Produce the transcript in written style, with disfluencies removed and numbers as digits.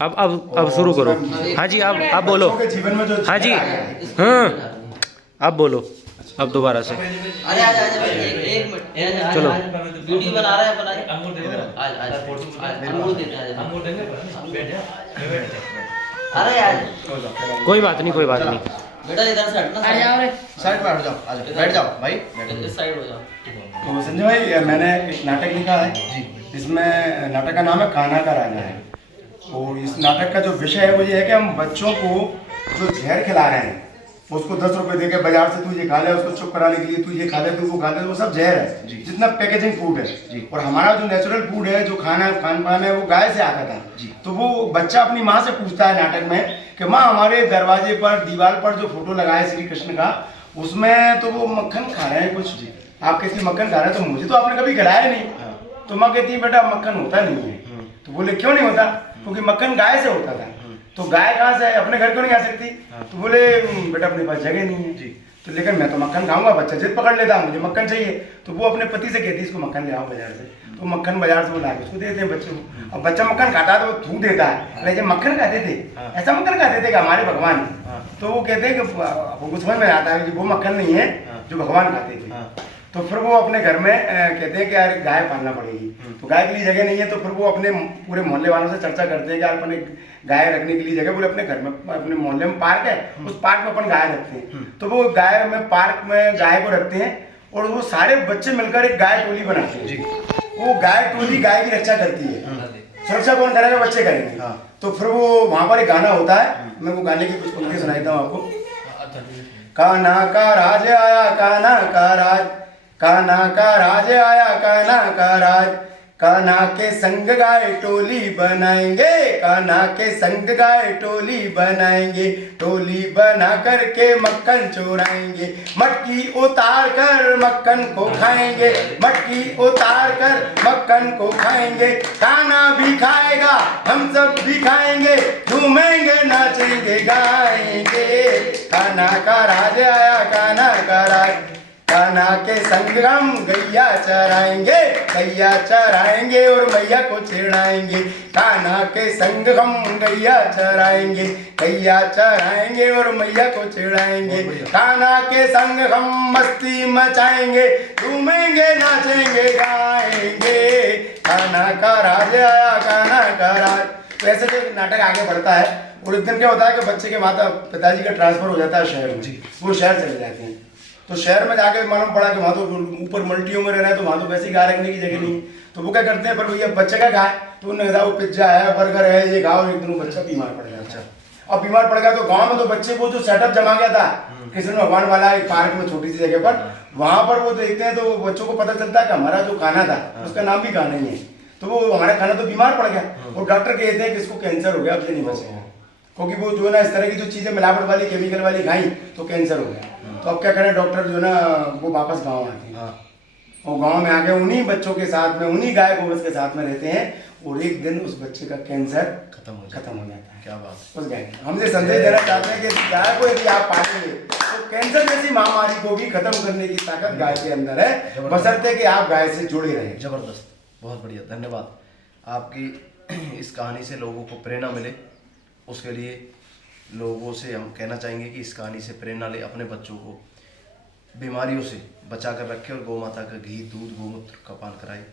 अब शुरू करो। हाँ जी, आप बोलो। जीवन में जो हाँ जी, हाँ आप बोलो अब दोबारा से। अरे आजा आजा भाई, एक मिनट चलो। वीडियो बना रहा है, बनाइए। अंगूर दे दो। आज आज अंगूर देते हैं, अंगूर देंगे। बैठ जा, बैठ जा। अरे यार कोई बात नहीं, कोई बात नहीं। बेटा इधर से हटना, आ जाओ रे, साइड पर हट जाओ, आ जाओ, बैठ जाओ भाई। इस साइड हो जाओ। तो संजय भाई, मैंने एक नाटक लिखा है जी। इसमें नाटक का नाम है कान्हा का राजा है। तो इस नाटक का जो विषय है वो ये है कि हम बच्चों को जो जहर खिला रहे हैं, उसको 10 रुपए देके बाजार से तू ये खा ले, उसको चुप कराने के लिए तू ये खा ले, तू वो खा ले, वो सब जहर है जी। जितना पैकेजिंग फूड है जी। और हमारा जो नेचुरल फूड है, जो खान पान है, वो गाय से आता था जी। तो वो बच्चा अपनी माँ से पूछता है नाटक में कि माँ, हमारे दरवाजे पर दीवार पर जो फोटो लगा है श्री कृष्ण का, उसमें तो वो मक्खन खा रहे हैं कुछ जी। आप कैसे मक्खन खा रहे हैं? तो मुझे तो आपने कभी खिलाया नहीं। तो माँ कहती है बेटा मक्खन होता नहीं है। तो बोले क्यों नहीं होता? क्योंकि मक्खन गाय से होता था। तो गाय कहाँ से अपने घर क्यों नहीं आ सकती? तो बोले बेटा अपने पास जगह नहीं है जी। तो लेकिन मैं तो मक्खन खाऊंगा। बच्चा जिद पकड़ लेता, मुझे मक्खन चाहिए। तो वो अपने पति से कहती है इसको मक्खन ले आओ बाजार से। तो मक्खन बाजार से वो ला के उसको देते हैं बच्चे को। अब बच्चा मक्खन खाता है तो वो थूक देता है, लेकिन मक्खन खाते थे, ऐसा मक्खन खाते थे कि हमारे भगवान। तो वो कहते हैं कि वो समझ में आता है कि वो मक्खन नहीं है जो भगवान खाते थे। तो फिर वो अपने घर में कहते हैं कि यार गाय पालना पड़ेगी। तो गाय के लिए जगह नहीं है। तो फिर वो अपने पूरे मोहल्ले वालों से चर्चा करते हैं कि यार अपन एक गाय रखने के लिए जगह, बोले अपने घर में, अपने मोहल्ले में पार्क है, उस पार्क में अपन गाय रखते हैं। तो वो गाय में पार्क में गाय को रखते हैं और वो सारे बच्चे मिलकर एक गाय टोली बनाते हैं जी। वो गाय टोली गाय की रक्षा करती है। सुरक्षा कौन करेगा? बच्चे करेंगे। तो फिर वो वहां पर एक गाना होता है, मैं वो गाने की कुछ पंक्ति सुनाता हूँ आपको। कान्हा का राज आया, कान्हा का राज, कान्हा का राज आया, कान्हा का राज, कान्हा के संग गाय टोली बनाएंगे, कान्हा के संग गाय टोली बनाएंगे, टोली बना करके मक्खन चुराएंगे, मटकी उतार कर मक्खन को खाएंगे, मटकी उतार कर मक्खन को खाएंगे, कान्हा भी खाएगा हम सब भी खाएंगे, झूमेंगे नाचेंगे गाएंगे, कान्हा का राज आया, कान्हा का राज, कान्हा के संग हम गैया चराएंगे, गैया चराएंगे और मैया को चिढ़ाएंगे, कान्हा के संग हम गैया चराएंगे, गैया चराएंगे और मैया को चिढ़ाएंगे, कान्हा के संग हम मस्ती मचाएंगे, झूमेंगे नाचेंगे गाएंगे, कान्हा का राज आया, कान्हा का राज। तो ऐसे जो नाटक आगे बढ़ता है और एक दिन क्या होता है कि बच्चे के माता पिताजी का ट्रांसफर हो जाता है शहर में। वो शहर चले जाते हैं। तो शहर में जाके मालूम पड़ा कि वहाँ तो ऊपर मल्टियों में रहना है, तो वहाँ तो वैसे ही गाय रखने की जगह नहीं। तो वो क्या करते हैं, पर भैया बच्चे का गाय, तो उन्होंने कहा वो पिज्जा है, बर्गर है, ये खाओ। एक दिन बच्चा बीमार पड़ गया। अच्छा, अब बीमार पड़ गया तो गांव में तो बच्चे को जो सेटअप जमा गया था कृष्ण भगवान वाला एक पार्क में छोटी सी जगह पर, वहां पर वो देखते हैं तो बच्चों को पता चलता है कि हमारा जो खाना था उसका नाम भी खाना ही है। तो वो हमारा खाना तो बीमार पड़ गया और डॉक्टर कहते हैं कि इसको कैंसर हो गया, अब ये नहीं बचेगा, क्योंकि वो जो है ना इस तरह की जो चीजें मिलावट वाली केमिकल वाली खाई तो कैंसर हो गया। तो अब क्या करें, डॉक्टर जो है ना वो वापस गांव आते हैं और गांव में आके उन्हीं बच्चों के साथ में, उन्हीं गाय गोवंश के साथ में रहते हैं और एक दिन उस बच्चे का कैंसर खत्म हो जाता है। क्या बात। उस गाय हम ये संदेश देना चाहते हैं कि गाय को यदि आप पालेंगे तो कैंसर जैसी महामारी को भी खत्म करने की ताकत गाय के अंदर है, बशर्ते कि आप गाय से जुड़े रहें। जबरदस्त, बहुत बढ़िया, धन्यवाद। आपकी इस कहानी से लोगों को प्रेरणा मिले, उसके लिए लोगों से हम कहना चाहेंगे कि इस कहानी से प्रेरणा ले, अपने बच्चों को बीमारियों से बचा कर रखे और गौ माता का घी, दूध, गोमूत्र का पान कराए।